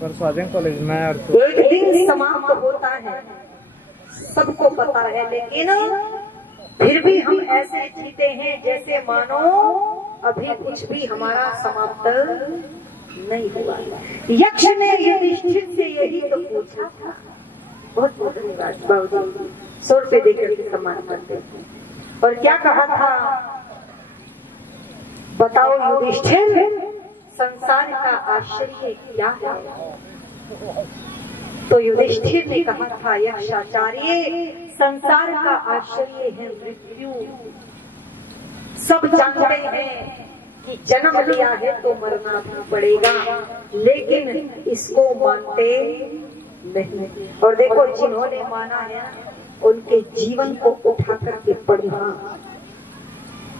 परसुआजन college में एक दिन समाप्त होता है, सबको पता है, लेकिन फिर भी हम ऐसे जीते हैं जैसे मानो अभी कुछ भी हमारा समाप्त नहीं हुआ। यक्ष ने युधिष्ठिर से यही तो पूछा था। बहुत बहुत धन्यवाद बाबूजी, 100 रुपए देकर के सम्मान करते हैं। और क्या कहा था, बताओ युधिष्ठिर, संसार का आश्चर्य क्या है? तो युधिष्ठिर ने कहा था, यक्षाचार्य, संसार का आश्चर्य है मृत्यु। सब जानते हैं कि जन्म लिया है तो मरना भी पड़ेगा, लेकिन इसको मानते नहीं। और देखो, जिन्होंने माना है उनके जीवन को उठा करके पढ़ना।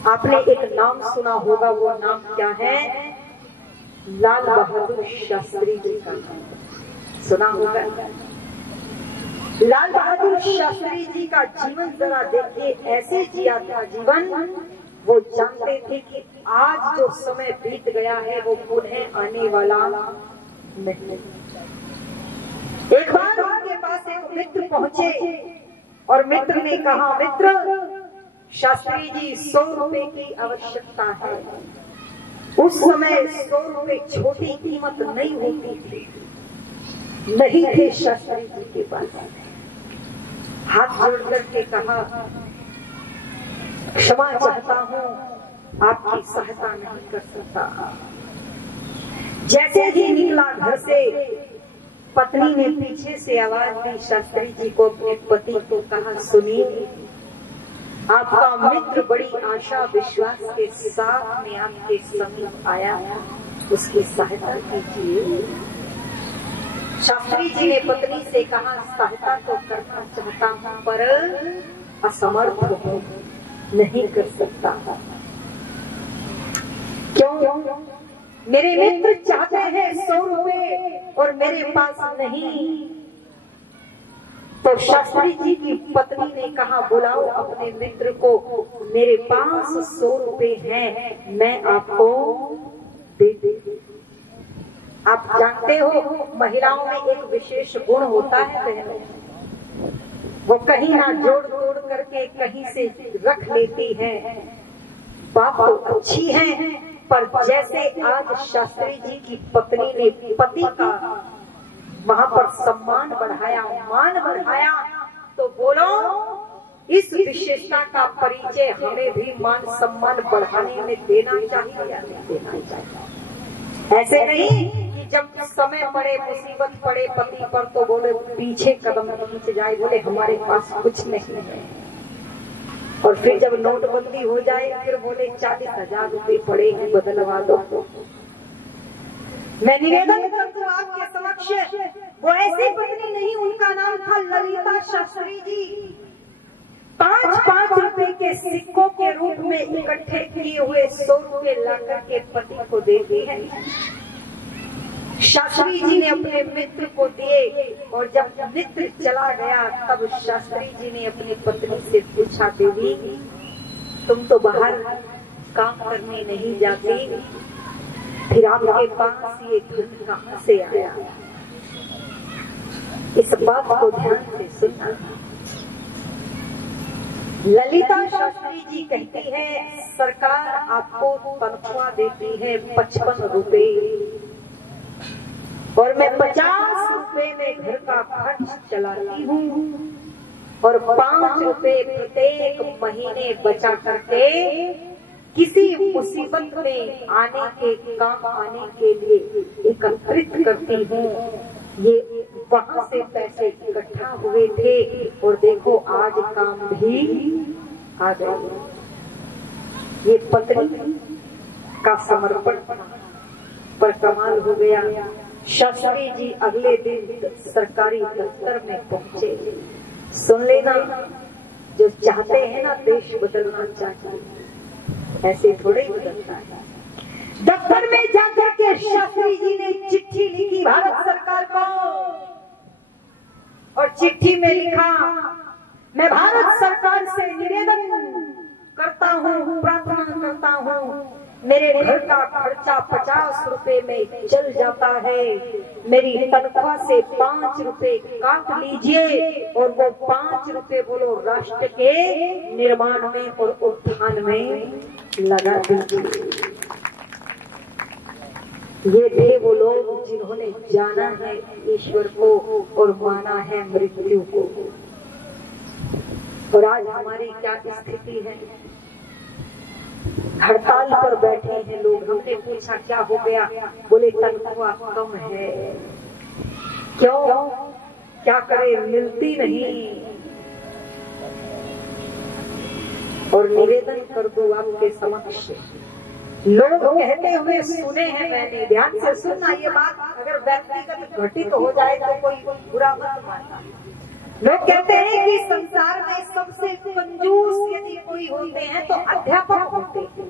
आपने एक नाम सुना होगा, वो नाम क्या है? लाल बहादुर शास्त्री जी का नाम सुना होगा। लाल बहादुर शास्त्री जी का जीवन जरा देखिए, ऐसे जिया था जीवन। वो जानते थे कि आज जो समय बीत गया है वो पुनः आने वाला नहीं। एक बार उनके पास एक मित्र पहुंचे और मित्र ने कहा, मित्र, शास्त्री जी 100 रुपए की आवश्यकता है। उस समय 100 रुपए छोटी कीमत नहीं होती थी, नहीं थे शास्त्री जी के पास। हाथ जोड़ करके कहा, क्षमा चाहता हूँ, आपकी सहायता नहीं कर सकता। जैसे ही निकला घर से, पत्नी ने पीछे से आवाज दी शास्त्री जी को, अपने पति को कहा, सुनिए, आपका मित्र बड़ी आशा विश्वास के साथ में आपके समीप आया, उसकी सहायता कीजिए। शास्त्री जी ने पत्नी से कहा, सहायता तो करना चाहता हूँ पर असमर्थ हूँ, नहीं कर सकता। क्यों? मेरे मित्र चाहते हैं 100 रुपए और मेरे पास नहीं। तो शास्त्री जी की पत्नी ने कहा, बुलाओ अपने मित्र को, मेरे पास 100 रुपए हैं, मैं आपको दे दूं। आप जानते हो, महिलाओं में एक विशेष गुण होता है बहनों, वो कहीं ना जोड़ तोड़ करके कहीं से रख लेती है। बात तो अच्छी है, पर जैसे आज शास्त्री जी की पत्नी ने पति का वहां पर सम्मान बढ़ाया, मान बढ़ाया, तो बोलो, इस विशेषता का परिचय हमें भी मान सम्मान बढ़ाने में देना चाहिए या नहीं देना चाहिए? ऐसे नहीं कि जब समय पड़े, मुसीबत पड़े पति पर, तो बोले पीछे कदम खींच जाए, बोले हमारे पास कुछ नहीं है। और फिर जब नोटबंदी हो जाए, फिर बोले 40,000 रुपए पड़े हैं, बदलवा दो। मैं निवेदन करता हूँ आपके समक्ष, वो ऐसी पत्नी नहीं, उनका नाम था ललिता शास्त्री जी। 5-5 रुपए के सिक्कों के रूप में इकट्ठे किए हुए 100 रुपए लाकर के पति को देती है। शास्त्री जी ने अपने मित्र को दिए, और जब मित्र चला गया तब शास्त्री जी ने अपनी पत्नी से पूछा, देवी, तुम तो बाहर काम करने नहीं जाती, फिर आपके पास ये धन कहाँ से आया? इस बात को ध्यान से सुनना। ललिता शास्त्री जी कहती है, सरकार आपको तनख्वाह देती है 55 रुपए, और मैं 50 रुपए में घर का खर्च चलाती हूँ, और 5 रुपए प्रत्येक महीने बचा करके किसी मुसीबत में आने के काम आने के लिए एकत्रित करती हूँ। ये वहां से पैसे इकट्ठा हुए थे, और देखो आज काम भी आ गए। ये पत्नी का समर्पण पर कमाल हो गया। शास्त्री जी अगले दिन सरकारी दफ्तर में पहुंचे। सुन लेना, जो चाहते हैं ना देश बदलना चाहिए, ऐसे थोड़े ही बदलता है। दफ्तर में जाकर के शास्त्री जी ने चिट्ठी लिखी भारत सरकार को, और चिट्ठी में लिखा, मैं भारत सरकार से निवेदन करता हूँ, प्रार्थना करता हूँ मेरे घर का खर्चा 50 रुपए में चल जाता है, मेरी तनख्वाह से 5 रुपए काट लीजिए और वो 5 रुपए बोलो राष्ट्र के निर्माण में और उत्थान में लगा दीजिए। ये थे वो लोग जिन्होंने जाना है ईश्वर को और माना है मृत्यु को। और आज हमारी क्या स्थिति है? हड़ताल पर बैठे हैं लोग। हमने पूछा क्या हो गया? बोले तनख्वाह कम है। क्यों? क्या करे, मिलती नहीं। और निवेदन कर दूं आपके समक्ष, लोग कहते हुए सुने हैं मैंने, ध्यान से सुनना ये बात। अगर व्यक्तिगत घटित हो जाए तो कोई बुरा मत मानना। लोग कहते हैं कि संसार में सबसे कंजूस यदि कोई होते हैं तो अध्यापक होते हैं।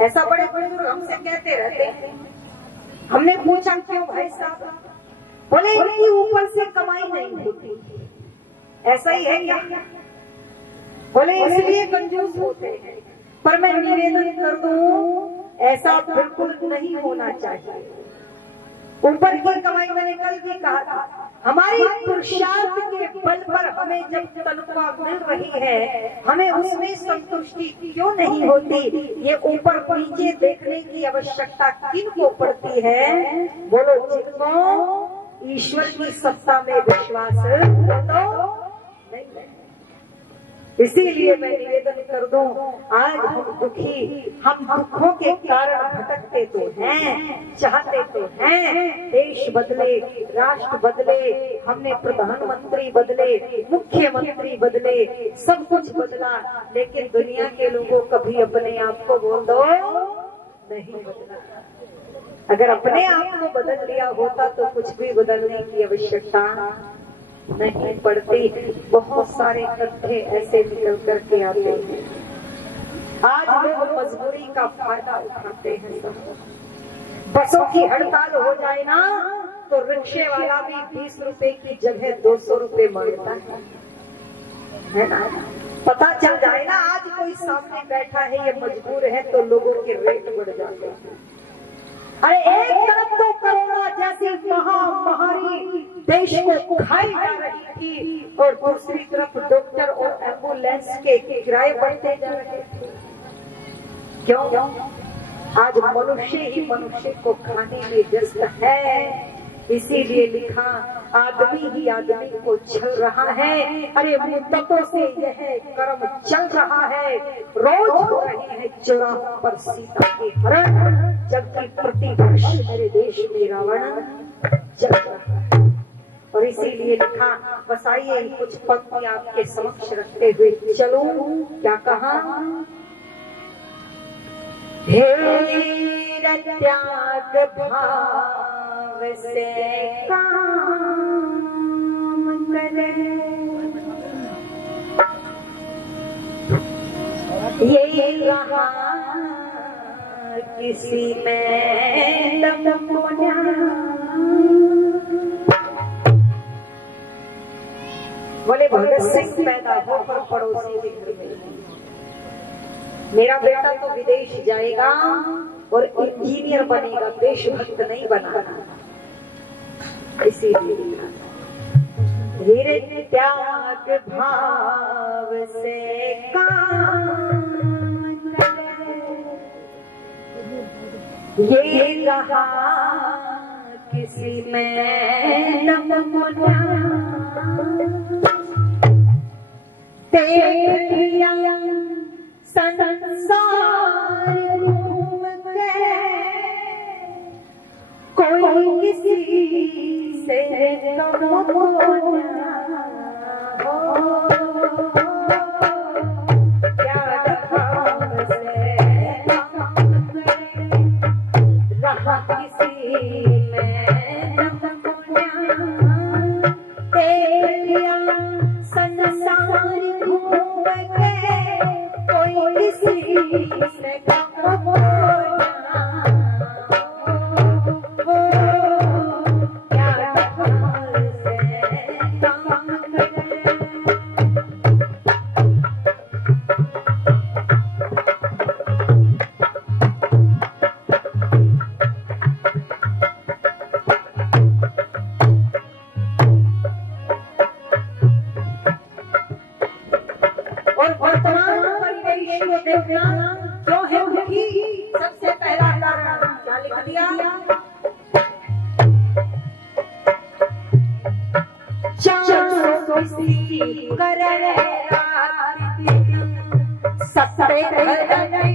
ऐसा बड़े बुजुर्ग हमसे कहते रहते हैं। हमने पूछा क्यों भाई साहब? बोले इनकी ऊपर से कमाई नहीं होती। ऐसा ही है क्या? बोले इसलिए कंजूस होते हैं। पर मैं निवेदन कर दूं, ऐसा बिल्कुल नहीं होना चाहिए। ऊपर की कमाई मैंने कल भी कहा था, हमारी पुरुषार्थ के बल पर हमें जब तनख्वाह मिल रही है, हमें उसमें संतुष्टि क्यों नहीं होती? ये ऊपर नीचे देखने की आवश्यकता किनको पड़ती है? बोलो जिनको ईश्वर की सत्ता में विश्वास नहीं। इसीलिए मैं निवेदन कर दूं, आज हम दुखी, हम दुखों के कारण भटकते तो हैं, चाहते तो हैं देश बदले, राष्ट्र बदले, हमने प्रधानमंत्री बदले, मुख्यमंत्री बदले, सब कुछ बदला, लेकिन दुनिया के लोगों कभी अपने आप को बोल दो नहीं बदला। अगर अपने आप को बदल लिया होता तो कुछ भी बदलने की आवश्यकता नहीं पड़ती। बहुत सारे तथ्य ऐसे निकल करके आते हैं। आज लोग मजबूरी का फायदा उठाते हैं। बसों की हड़ताल हो जाए ना तो रिक्शे वाला भी 20 रुपए की जगह 200 रुपए मांगता है ना? पता चल जाए ना आज कोई सामने बैठा है ये मजबूर है तो लोगों के रेट बढ़ जाते हैं। अरे एक तरफ तो कोरोना जैसी महामारी देश को खाई जा रही थी और दूसरी तरफ डॉक्टर और एम्बुलेंस के किराए बढ़ते जा रहे थे। क्यों? आज मनुष्य ही मनुष्य को खाने में व्यस्त है। इसीलिए लिखा आदमी ही आदमी को छल रहा है। अरे मुद्दतों से यह कर्म चल रहा है। रोज हो रहे हैं चौराहों पर सीता के हरण, जबकि प्रतिवर्ष मेरे देश में रावण चल रहा है। और इसीलिए लिखा, बस आइए कुछ पंक्ति आपके समक्ष रखते हुए चलूं। क्या कहा? हे त्याग भाव से काम करे, ये रहा किसी में दम होना। बोले भगत सिंह पैदा होकर पड़ोसी के घर में, मेरा बेटा तो विदेश जाएगा और इंजीनियर बनेगा, देशभक्त नहीं बनाना। इसीलिए धीरे त्याग भाव से काम करे, ये रहा किसी में दम होना। तेरिया संसार घूम के कोई किसी से कम हो त्याग भाव से काम करे, रहा किसी में दम होना। तेरिया संसार घूम के कोई किसी से कम होना। त्याग भाव से देखना क्यों है दुखी। सबसे पहला कारण क्या लिख दिया, सबसे छोड़ दिया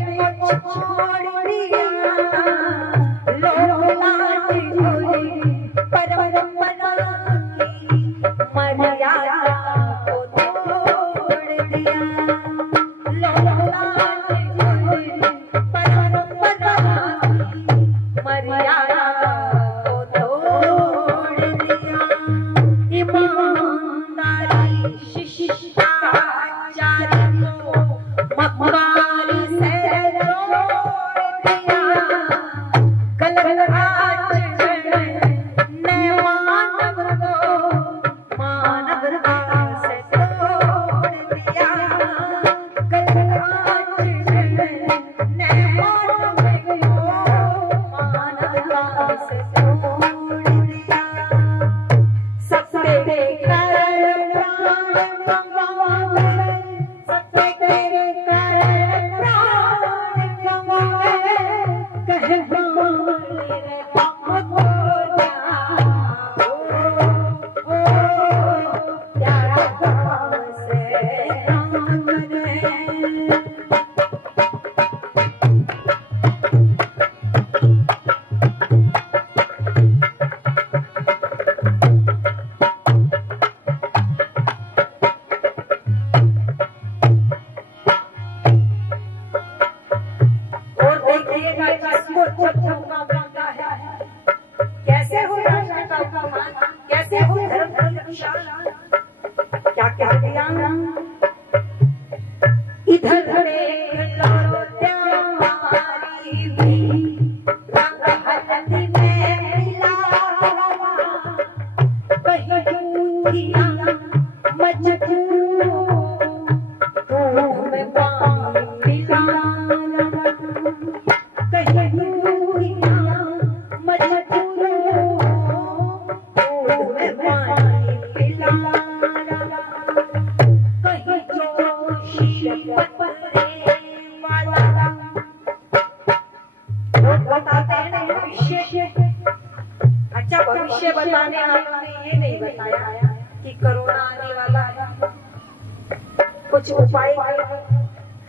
भविष्य बताने वालों ने ये नहीं बताया कि कोरोना आने वाला है, कुछ उपाय।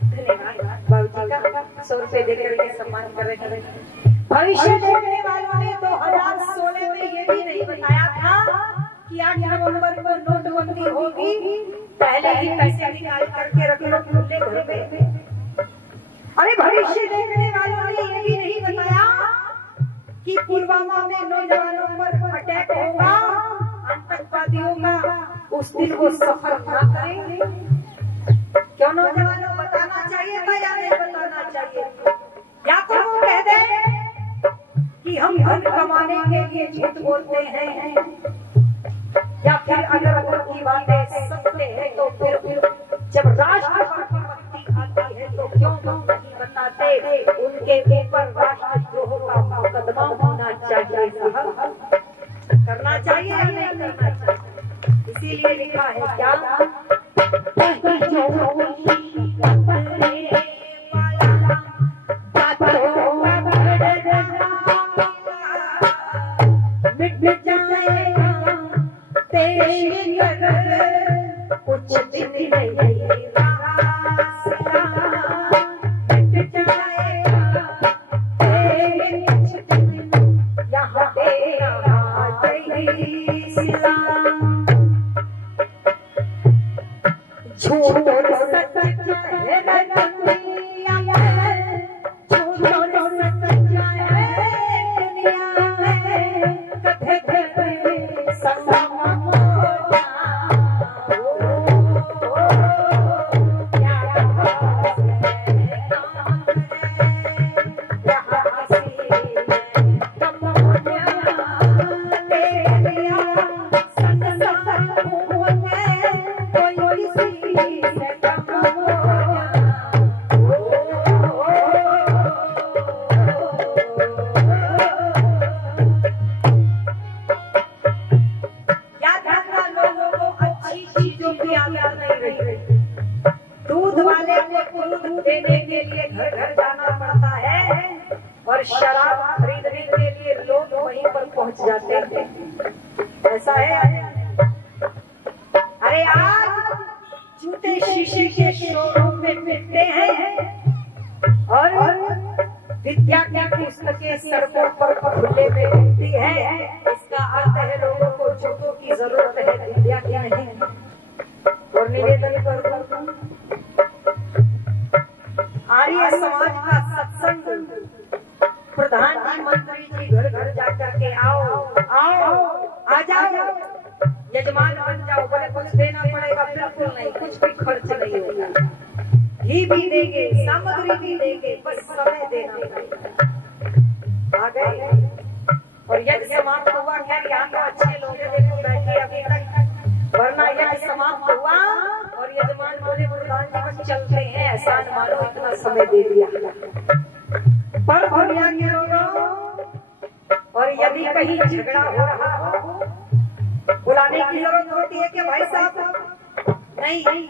धन्यवाद बाबूजी का 100 रुपए देकर के सम्मान कर रहे हैं। भविष्य देखने वालों ने 2016 में ये भी नहीं बताया था कि 8 नवंबर को नोटबंदी होगी, पहले ही पैसे निकाल करके रख लो खुले घर पे। अरे भविष्य देखने वालों ने ये भी नहीं बताया कि पुलवामा में नौजवानों पर अटैक होगा, आतंकवादियों का, उस दिन को सफर ना करेंगे। क्यों नौजवानों बताना चाहिए था या नहीं बताना चाहिए? या तो वो कह दे कि हम धन कमाने के लिए झूठ बोलते हैं, या फिर अगर उनकी बातें सत्य है तो फिर जब राष्ट्र पर विपत्ति आती है तो क्यों नहीं बताते? उनके ऊपर राष्ट्रद्रोह का मुकदमा होना चाहिए, करना चाहिए या नहीं करना चाहिए? इसीलिए लिखा है क्या, कुछ दिन दूध वाले को दूध देने के ऐसा है। अरे आज जूते शीशे के शोरूम में बिकते हैं और विद्या की पुस्तकें सड़कों पर खुले में बिकती है। इसका अर्थ है लोगों को जूतों की जरूरत है, विद्या की नहीं। और निवेदन करूं, आर्य समाज का सत्संग प्रधान जी मंत्री जी घर घर जाकर के आओ आओ आ जाओ, यजमान बन जाओ। बोले कुछ देना पड़ेगा? बिल्कुल नहीं, कुछ भी खर्च नहीं होगा। घी भी देंगे, सामग्री भी देंगे, बस समय देना पड़ेगा। आ गए और यज्ञ समाप्त हुआ। खैर यहाँ तो अच्छे लोग देखो बैठे अभी तक, वरना यज्ञ समाप्त हुआ और यजमान बोले प्रधान जी बस चलते हैं, एहसान मानो इतना समय दे दिया। पर दुनिया के लोगों, और यदि कहीं झगड़ा हो रहा हो, बुलाने की जरूरत होती है कि भाई साहब नहीं,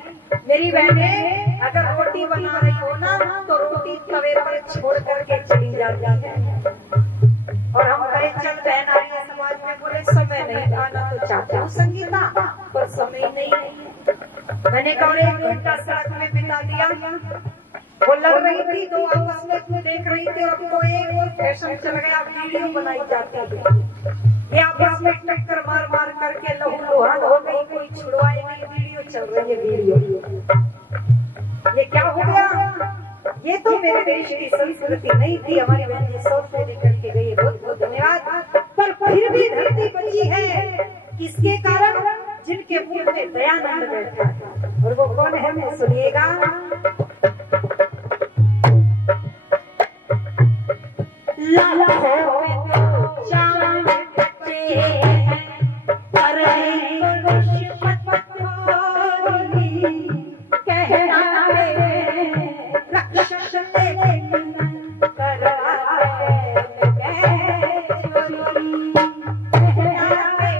मेरी बहनें अगर रोटी बना रही हो ना तो रोटी तवे पर छोड़ करके चली जाती है। और हम कहे चल बहन आर्य समाज में, बोले समय नहीं, आना तो चाहते हो संगीता पर समय नहीं है। मैंने कहा 1 घंटा सड़क में बिता दिया। वो लग रही थी तो आपस में तू देख रही थी और तो एक और फैशन चल गया, वीडियो बनाई जाती है। ये आपस में टक्कर मार मार करके लहूलुहान हो गई, कोई छुड़वाई नहीं, वीडियो चल रही है वीडियो। ये क्या हो गया? ये तो मेरे देश की संस्कृति नहीं थी। हमारी बहन ये सोच से लेकर के गई, बहुत बहुत धन्यवाद। पर फिर भी धरती बची है किसके कारण? जिनके मुंह में दयानंद बैठा है। और वो कौन है? मैं सुनिएगा। लाखों में तो चांद बचे हैं, पर रिश्वत खोरी कहना है रक्षक लेकिन कराते हैं चोरी। कहना है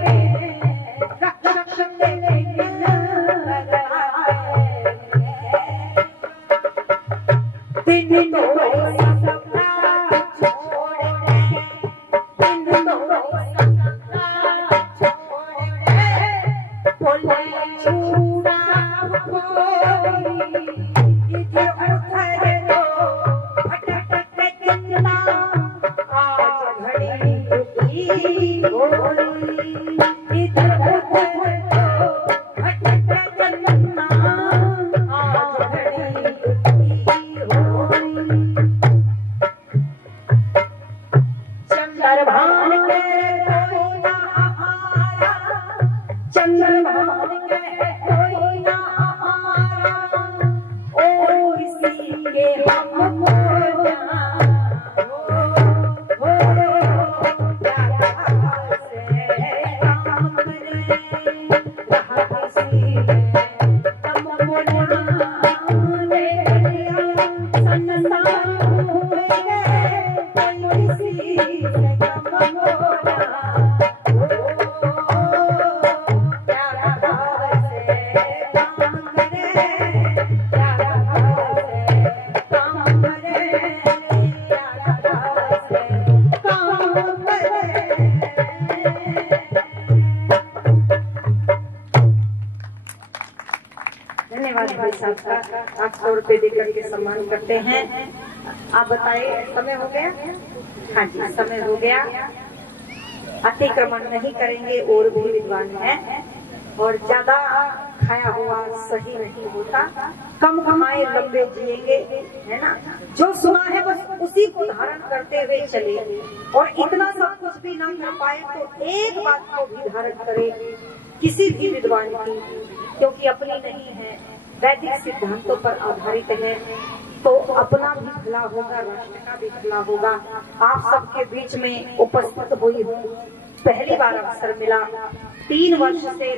रक्षक लेकिन कराते हैं। दिन तो आप 100 रुपए देकर के सम्मान करते हैं। आप बताइए समय हो गया? हाँ जी समय हो गया। अतिक्रमण नहीं करेंगे और भी विद्वान है, और ज्यादा खाया हुआ सही नहीं होता। कम खाए लंबे जिएंगे, है ना। जो सुना है बस उसी को धारण करते हुए चले, और इतना सब कुछ भी ना कर पाए तो एक बात को भी धारण करे किसी भी विद्वान की, क्योंकि अपनी नहीं है, वैदिक सिद्धांतों पर आधारित है। तो अपना भी भला होगा, राष्ट्र का भी भला होगा। आप सबके बीच में उपस्थित हुई हूँ, पहली बार अवसर मिला। 3 वर्ष से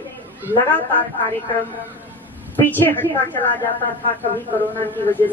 लगातार कार्यक्रम पीछे हटता चला जाता था, कभी कोरोना की वजह से